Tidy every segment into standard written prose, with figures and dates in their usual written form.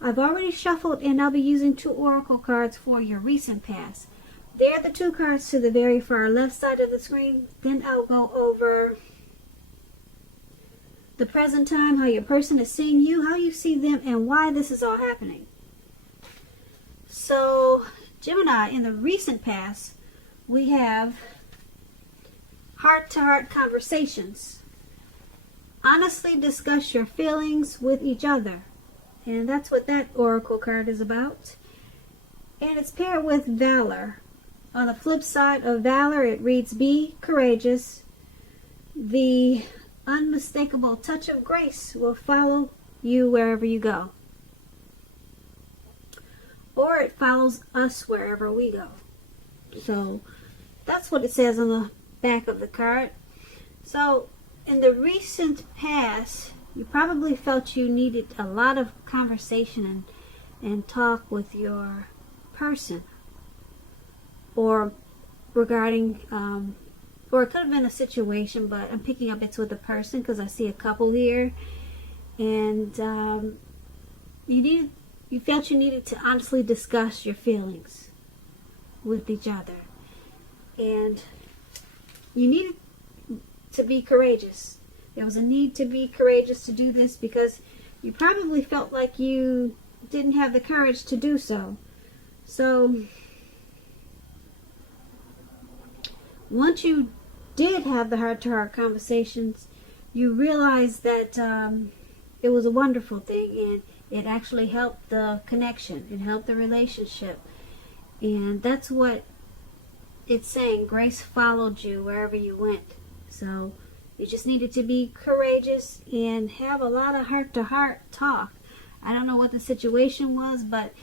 I've already shuffled and I'll be using 2 oracle cards for your recent past. They're the 2 cards to the very far left side of the screen. Then I'll go over the present time, how your person is seeing you, how you see them, and why this is all happening. So, Gemini, in the recent past, we have heart-to-heart conversations. Honestly discuss your feelings with each other. And that's what that oracle card is about. And it's paired with valor. On the flip side of valor, it reads, be courageous. The unmistakable touch of grace will follow you wherever you go. Or it follows us wherever we go. So that's what it says on the back of the card. So in the recent past, you probably felt you needed a lot of conversation and talk with your person. Or regarding, or it could have been a situation, but I'm picking up it's with a person because I see a couple here. And you felt you needed to honestly discuss your feelings with each other. And you needed to be courageous. There was a need to be courageous to do this because you probably felt like you didn't have the courage to do so. So once you did have the heart-to-heart conversations, you realized that it was a wonderful thing, and it actually helped the connection. It helped the relationship. And that's what it's saying. Grace followed you wherever you went. So you just needed to be courageous and have a lot of heart-to-heart talk. I don't know what the situation was, but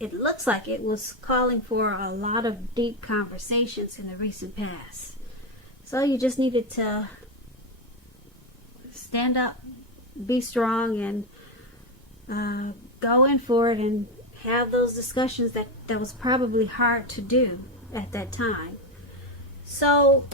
it looks like it was calling for a lot of deep conversations in the recent past. So you just needed to stand up, be strong, and go in for it and have those discussions that was probably hard to do at that time. So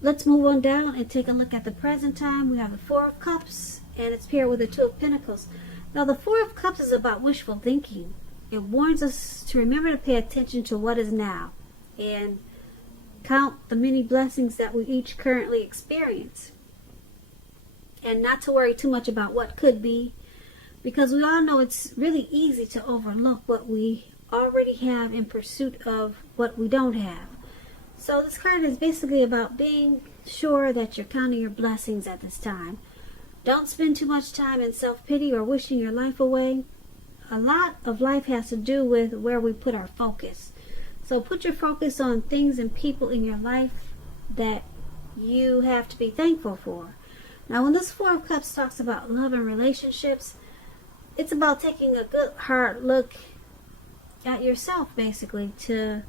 let's move on down and take a look at the present time. We have the 4 of Cups, and it's paired with the 2 of Pentacles. Now the 4 of Cups is about wishful thinking. It warns us to remember to pay attention to what is now and count the many blessings that we each currently experience. And not to worry too much about what could be, because we all know it's really easy to overlook what we already have in pursuit of what we don't have. So this card is basically about being sure that you're counting your blessings at this time. Don't spend too much time in self-pity or wishing your life away. A lot of life has to do with where we put our focus. So put your focus on things and people in your life that you have to be thankful for. Now when this 4 of Cups talks about love and relationships, it's about taking a good hard look at yourself, basically, to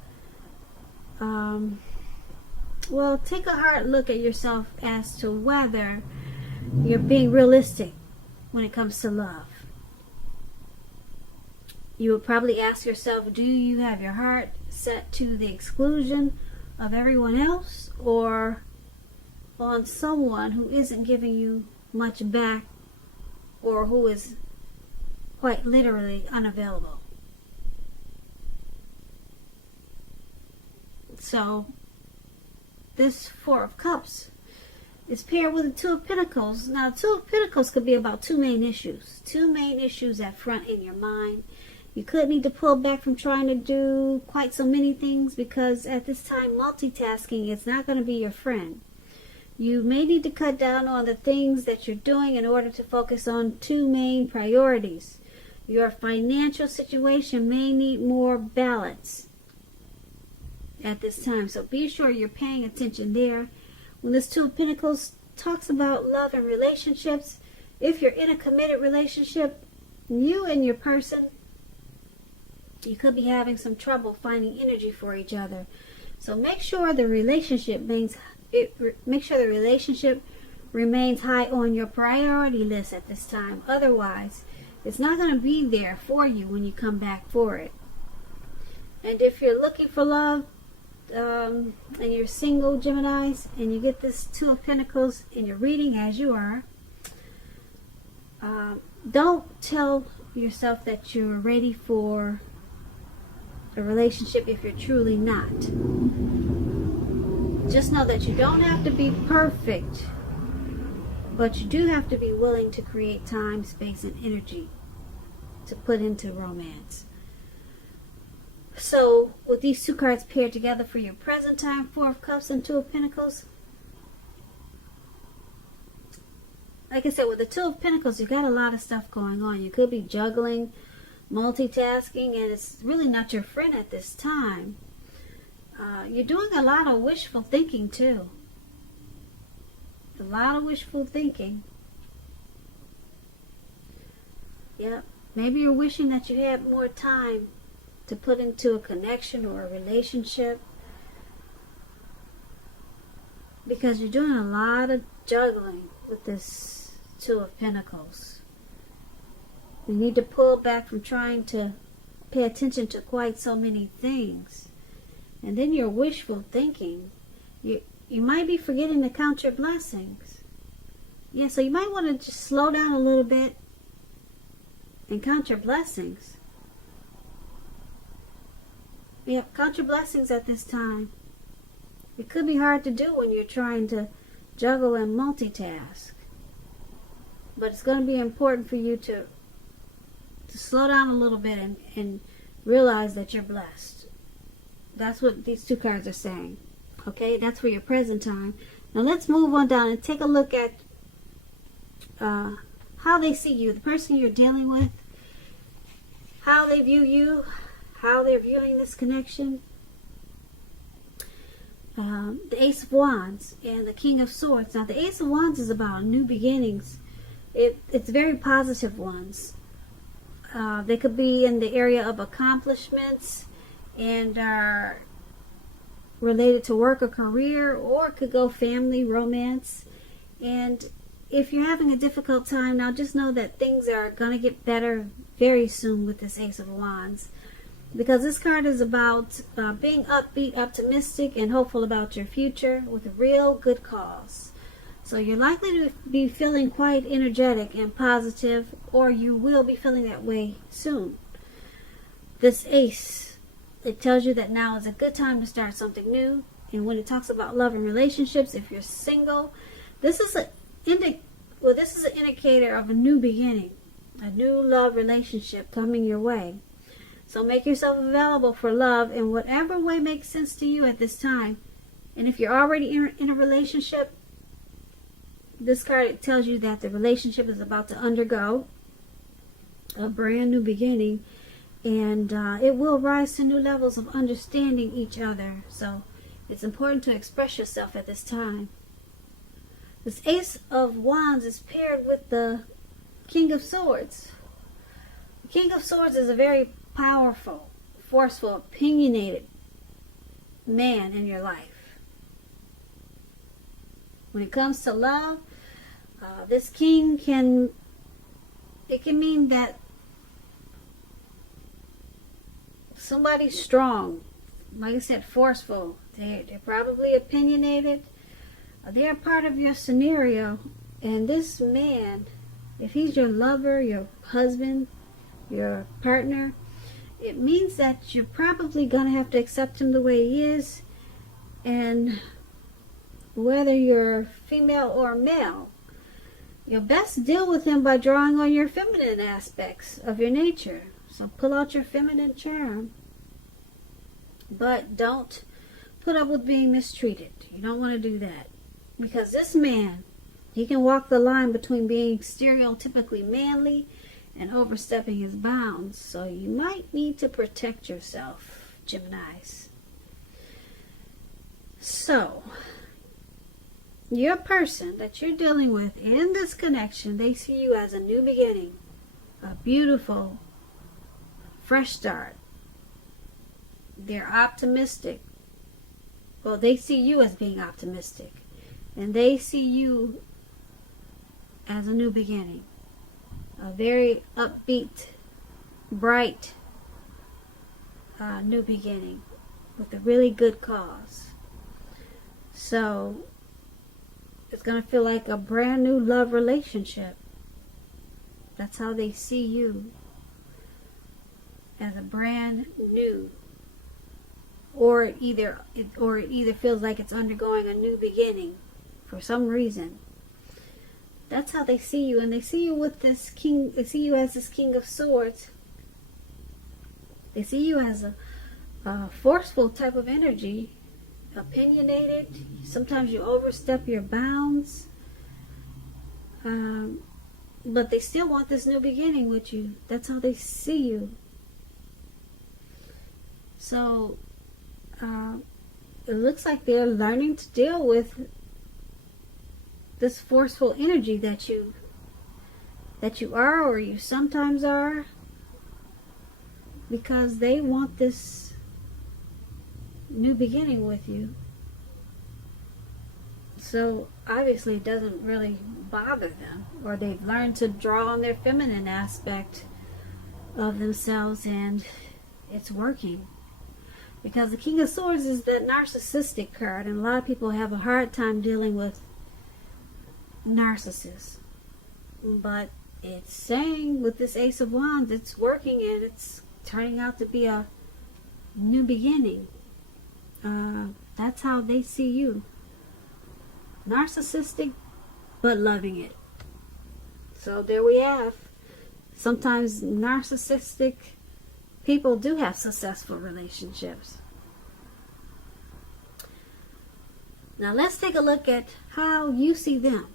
take a hard look at yourself as to whether you're being realistic when it comes to love. You would probably ask yourself, do you have your heart set to the exclusion of everyone else, or on someone who isn't giving you much back, or who is quite literally unavailable? So this 4 of Cups is paired with the 2 of Pentacles. Now 2 of Pentacles could be about 2 main issues. 2 main issues at front in your mind. You could need to pull back from trying to do quite so many things, because at this time multitasking is not going to be your friend. You may need to cut down on the things that you're doing in order to focus on 2 main priorities. Your financial situation may need more balance at this time, so be sure you're paying attention there. When this 2 of Pentacles talks about love and relationships, if you're in a committed relationship, you and your person, you could be having some trouble finding energy for each other. So make sure the relationship remains high on your priority list at this time. Otherwise, it's not going to be there for you when you come back for it. And if you're looking for love, and you're single, Geminis, and you get this 2 of Pentacles in your reading, as you are, don't tell yourself that you're ready for a relationship if you're truly not. Just know that you don't have to be perfect, but you do have to be willing to create time, space, and energy to put into romance. So, with these two cards paired together for your present time, Four of Cups and Two of Pentacles, like I said, with the Two of Pentacles, you got a lot of stuff going on. You could be juggling, multitasking, and it's really not your friend at this time. You're doing a lot of wishful thinking too. A lot of wishful thinking. Yep. Maybe you're wishing that you had more time to put into a connection or a relationship, because you're doing a lot of juggling with this Two of Pentacles. You need to pull back from trying to pay attention to quite so many things. And then your wishful thinking. You might be forgetting to count your blessings. Yeah, so you might want to just slow down a little bit and count your blessings. Yeah, count your blessings at this time. It could be hard to do when you're trying to juggle and multitask. But it's going to be important for you to slow down a little bit and realize that you're blessed. That's what these two cards are saying. Okay, that's for your present time. Now let's move on down and take a look at how they see you, the person you're dealing with, how they view you, how they're viewing this connection. The Ace of Wands and the King of Swords. Now the Ace of Wands is about new beginnings. It's very positive ones. They could be in the area of accomplishments and are related to work or career, or it could go family, romance. And if you're having a difficult time now, just know that things are going to get better very soon with this Ace of Wands, because this card is about being upbeat, optimistic, and hopeful about your future with a real good cause. So you're likely to be feeling quite energetic and positive, or you will be feeling that way soon. This Ace, it tells you that now is a good time to start something new. And when it talks about love and relationships, if you're single, this is an indicator of a new beginning, a new love relationship coming your way. So make yourself available for love in whatever way makes sense to you at this time. And if you're already in a relationship, this card, it tells you that the relationship is about to undergo a brand new beginning, and it will rise to new levels of understanding each other. So it's important to express yourself at this time. This Ace of Wands is paired with the King of Swords. The King of Swords is a very powerful, forceful, opinionated man in your life. When it comes to love, this king can mean that somebody's strong, like I said, forceful. They're probably opinionated. They're part of your scenario. And this man, if he's your lover, your husband, your partner, it means that you're probably going to have to accept him the way he is. And whether you're female or male, you'll best deal with him by drawing on your feminine aspects of your nature. So pull out your feminine charm. But don't put up with being mistreated. You don't want to do that. Because this man, he can walk the line between being stereotypically manly and overstepping his bounds. So you might need to protect yourself, Geminis. So your person that you're dealing with in this connection, they see you as a new beginning, a beautiful, fresh start. They're optimistic. Well, they see you as being optimistic, and they see you as a new beginning, a very upbeat, bright new beginning with a really good cause. So it's going to feel like a brand new love relationship. That's how they see you. as a brand new, or it either feels like it's undergoing a new beginning for some reason. That's how they see you, and they see you with this king. They see you as this King of Swords. They see you as a forceful type of energy, opinionated. Sometimes you overstep your bounds, but they still want this new beginning with you. That's how they see you. So it looks like they're learning to deal with this forceful energy that you are, or you sometimes are, because they want this new beginning with you. So obviously it doesn't really bother them, or they've learned to draw on their feminine aspect of themselves, and it's working. Because the King of Swords is that narcissistic card, and a lot of people have a hard time dealing with narcissists. But it's saying with this Ace of Wands, it's working, and it's turning out to be a new beginning. That's how they see you. Narcissistic, but loving it. So there we have. Sometimes narcissistic people do have successful relationships. Now let's take a look at how you see them.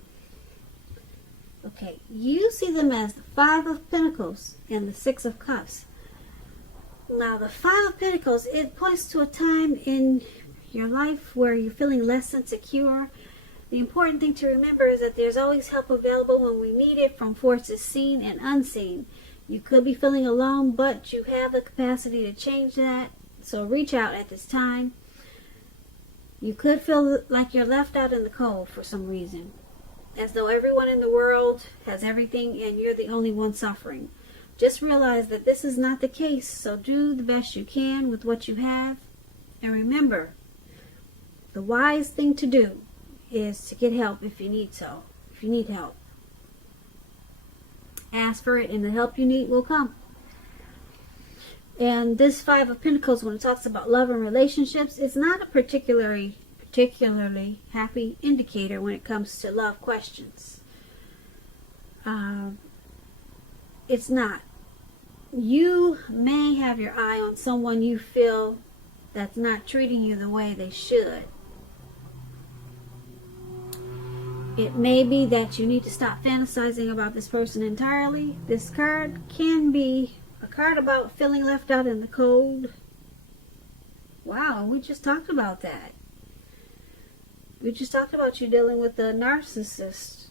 Okay, you see them as the Five of Pentacles and the Six of Cups. Now the Five of Pentacles, it points to a time in your life where you're feeling less insecure. The important thing to remember is that there's always help available when we need it, from forces seen and unseen. You could be feeling alone, but you have the capacity to change that. So reach out at this time. You could feel like you're left out in the cold for some reason, as though everyone in the world has everything and you're the only one suffering. Just realize that this is not the case, so do the best you can with what you have. And remember, the wise thing to do is to get help if you need help. Ask for it, and the help you need will come. And this Five of Pentacles, when it talks about love and relationships, it's not a particularly happy indicator when it comes to love questions. It's not. You may have your eye on someone you feel that's not treating you the way they should. It may be that you need to stop fantasizing about this person entirely. This card can be a card about feeling left out in the cold. Wow, we just talked about that. We just talked about you dealing with a narcissist.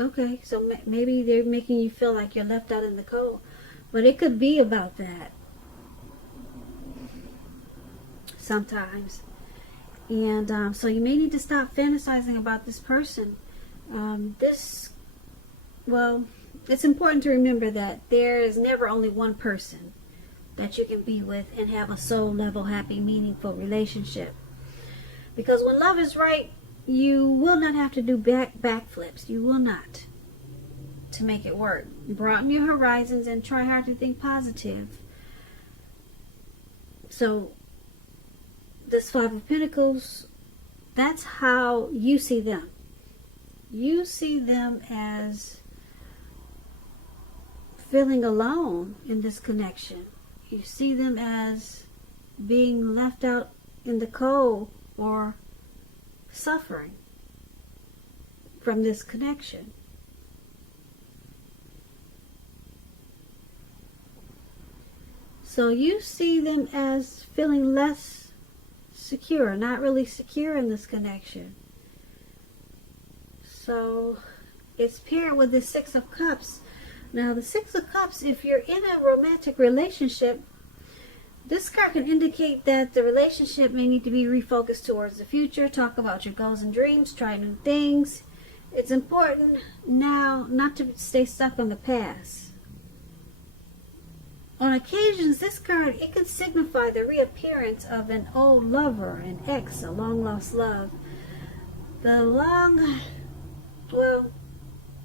Okay, so maybe they're making you feel like you're left out in the cold. But it could be about that. Sometimes. And so you may need to stop fantasizing about this person. It's important to remember that there is never only one person that you can be with and have a soul level, happy, meaningful relationship. Because when love is right, you will not have to do backflips. You will not, to make it work. Broaden your horizons and try hard to think positive. So this Five of Pentacles, that's how you see them. You see them as feeling alone in this connection. You see them as being left out in the cold or suffering from this connection. So you see them as feeling less secure, not really secure in this connection. So it's paired with the Six of Cups. Now the Six of Cups, if you're in a romantic relationship, this card can indicate that the relationship may need to be refocused towards the future. Talk about your goals and dreams, try new things. It's important now not to stay stuck on the past. On occasions, this card, it can signify the reappearance of an old lover, an ex, a long-lost love.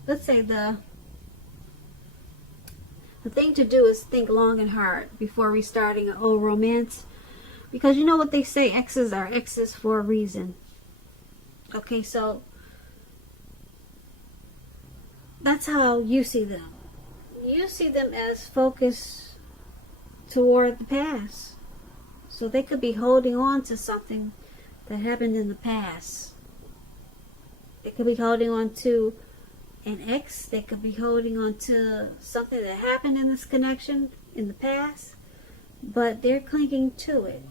Let's say the The thing to do is think long and hard before restarting an old romance. Because you know what they say, exes are exes for a reason. Okay, so that's how you see them. You see them as focused toward the past. So they could be holding on to something that happened in the past. They could be holding on to an ex. They could be holding on to something that happened in this connection in the past. But they're clinging to it.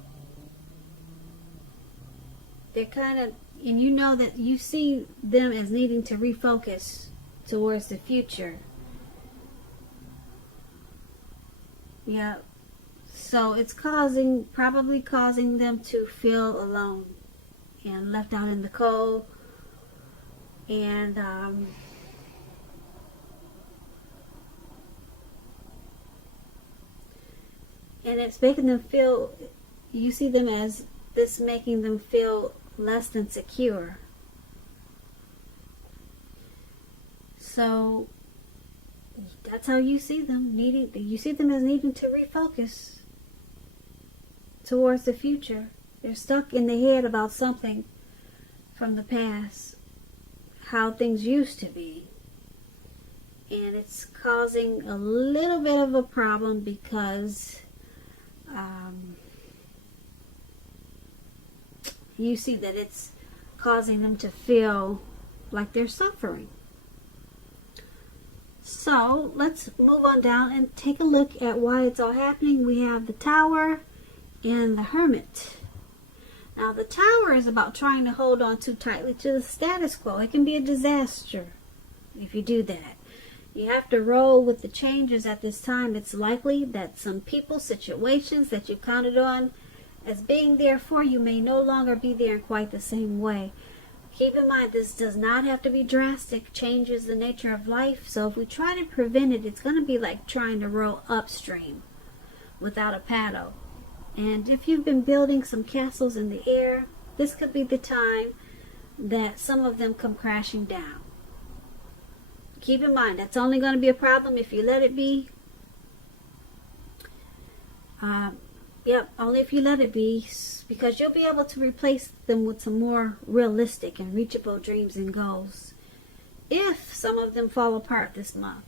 They're kind of, and you know that you see them as needing to refocus towards the future. Yeah. So it's probably causing them to feel alone and left out in the cold. And it's making them feel, you see them as this making them feel less than secure. So that's how you see them, you see them as needing to refocus towards the future. They're stuck in the head about something from the past, how things used to be. And it's causing a little bit of a problem because you see that it's causing them to feel like they're suffering. So let's move on down and take a look at why it's all happening. We have the Tower and the Hermit. Now the Tower is about trying to hold on too tightly to the status quo. It can be a disaster if you do that. You have to roll with the changes at this time. It's likely that some people, situations that you counted on as being there for you may no longer be there in quite the same way. Keep in mind, this does not have to be drastic. Changes the nature of life. So if we try to prevent it, it's going to be like trying to row upstream without a paddle. And if you've been building some castles in the air, this could be the time that some of them come crashing down. Keep in mind, that's only going to be a problem if you let it be. Only if you let it be, because you'll be able to replace them with some more realistic and reachable dreams and goals. If some of them fall apart this month,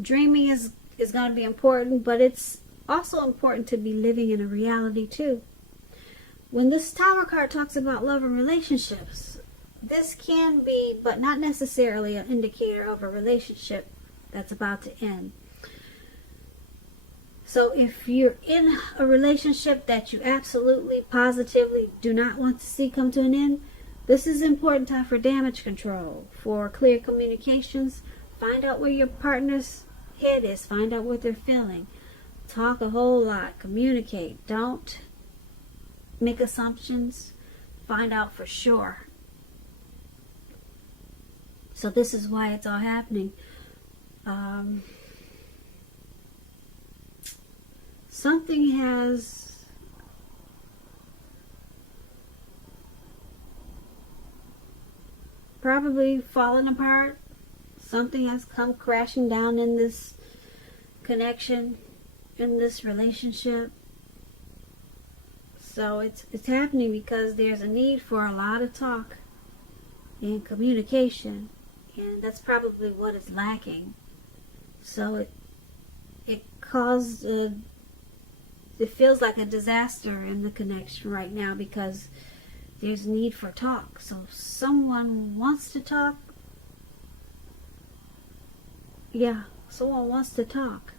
dreaming is going to be important, but it's also important to be living in a reality too. When this Tower card talks about love and relationships, this can be, but not necessarily, an indicator of a relationship that's about to end. So if you're in a relationship that you absolutely, positively do not want to see come to an end, this is an important time for damage control, for clear communications. Find out where your partner's head is. Find out what they're feeling. Talk a whole lot. Communicate. Don't make assumptions. Find out for sure. So this is why it's all happening. Something has probably fallen apart. Something has come crashing down in this connection, in this relationship. So it's happening because there's a need for a lot of talk and communication, and that's probably what is lacking. So it caused it feels like a disaster in the connection right now because there's need for talk. So if someone wants to talk, someone wants to talk.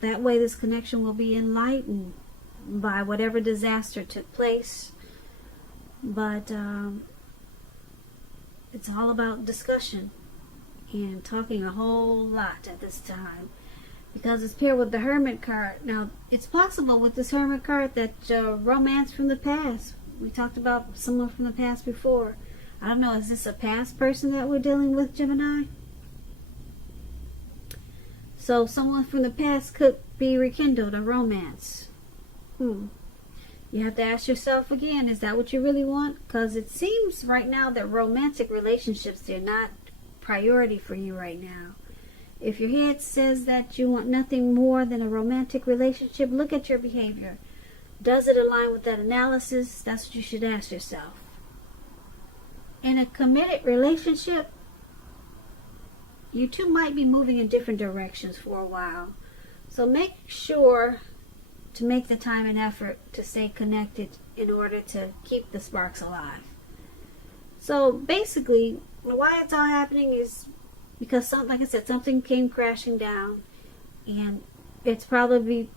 That way this connection will be enlightened by whatever disaster took place. But it's all about discussion and talking a whole lot at this time, because it's paired with the Hermit card. Now, it's possible with this Hermit card that romance from the past. We talked about someone from the past before. I don't know, is this a past person that we're dealing with, Gemini? So someone from the past could be rekindled, a romance. You have to ask yourself again, is that what you really want? Because it seems right now that romantic relationships, they're not priority for you right now. If your head says that you want nothing more than a romantic relationship, look at your behavior. Does it align with that analysis? That's what you should ask yourself. In a committed relationship, you two might be moving in different directions for a while. So make sure to make the time and effort to stay connected in order to keep the sparks alive. So basically, why it's all happening is because, like I said, something came crashing down, and it's probably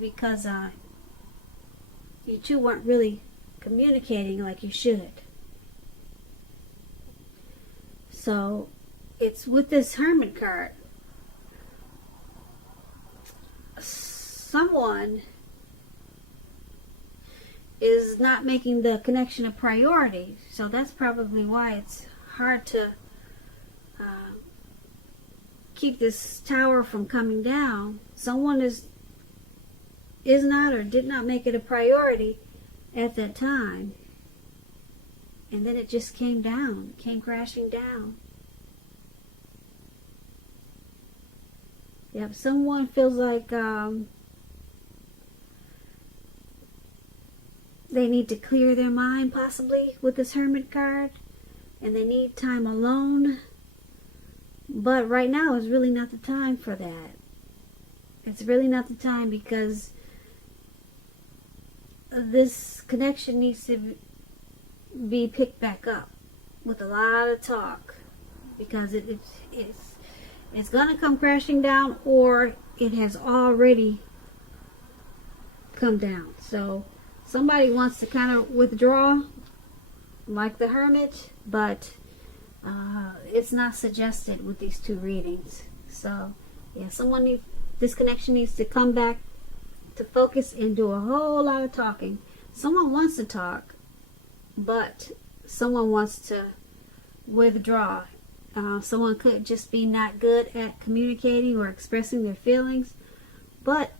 because you two weren't really communicating like you should. So it's with this Hermit card. Someone is not making the connection a priority, so that's probably why it's hard to keep this tower from coming down. Someone is not or did not make it a priority at that time, and then it just came down, came crashing down. Yep, someone feels like they need to clear their mind, possibly, with this Hermit card, and they need time alone. But right now is really not the time for that. It's really not the time, because this connection needs to be picked back up with a lot of talk, because it's gonna come crashing down, or it has already come down. So somebody wants to kind of withdraw, like the Hermit, but it's not suggested with these two readings. So yeah, this connection needs to come back to focus and do a whole lot of talking. Someone wants to talk, but someone wants to withdraw. Someone could just be not good at communicating or expressing their feelings, but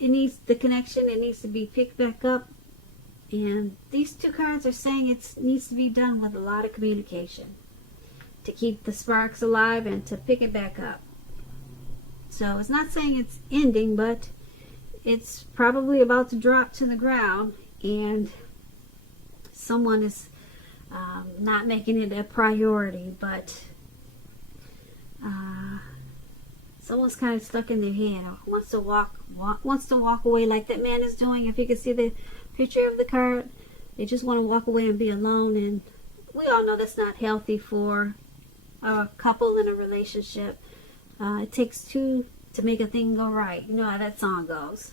it needs to be picked back up. And these two cards are saying it needs to be done with a lot of communication to keep the sparks alive and to pick it back up. So it's not saying it's ending, but it's probably about to drop to the ground, and someone is not making it a priority, but someone's kind of stuck in their head, or wants to walk away, like that man is doing. If you can see the picture of the card, they just want to walk away and be alone, and we all know that's not healthy for a couple in a relationship. It takes two to make a thing go right. You know how that song goes.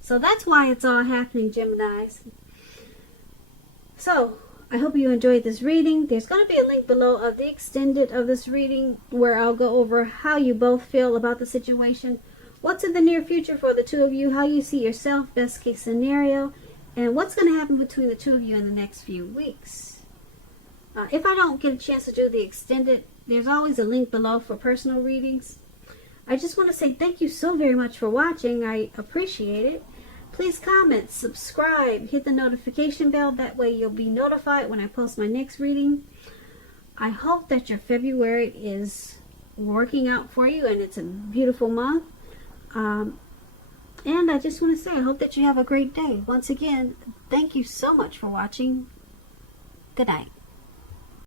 So that's why it's all happening, Geminis. So I hope you enjoyed this reading. There's going to be a link below of the extended of this reading, where I'll go over how you both feel about the situation, what's in the near future for the two of you, how you see yourself, best case scenario, and what's going to happen between the two of you in the next few weeks. If I don't get a chance to do the extended, there's always a link below for personal readings. I just want to say thank you so very much for watching. I appreciate it. Please comment, subscribe, hit the notification bell. That way you'll be notified when I post my next reading. I hope that your February is working out for you and it's a beautiful month. And I just want to say, I hope that you have a great day. Once again, thank you so much for watching. Good night.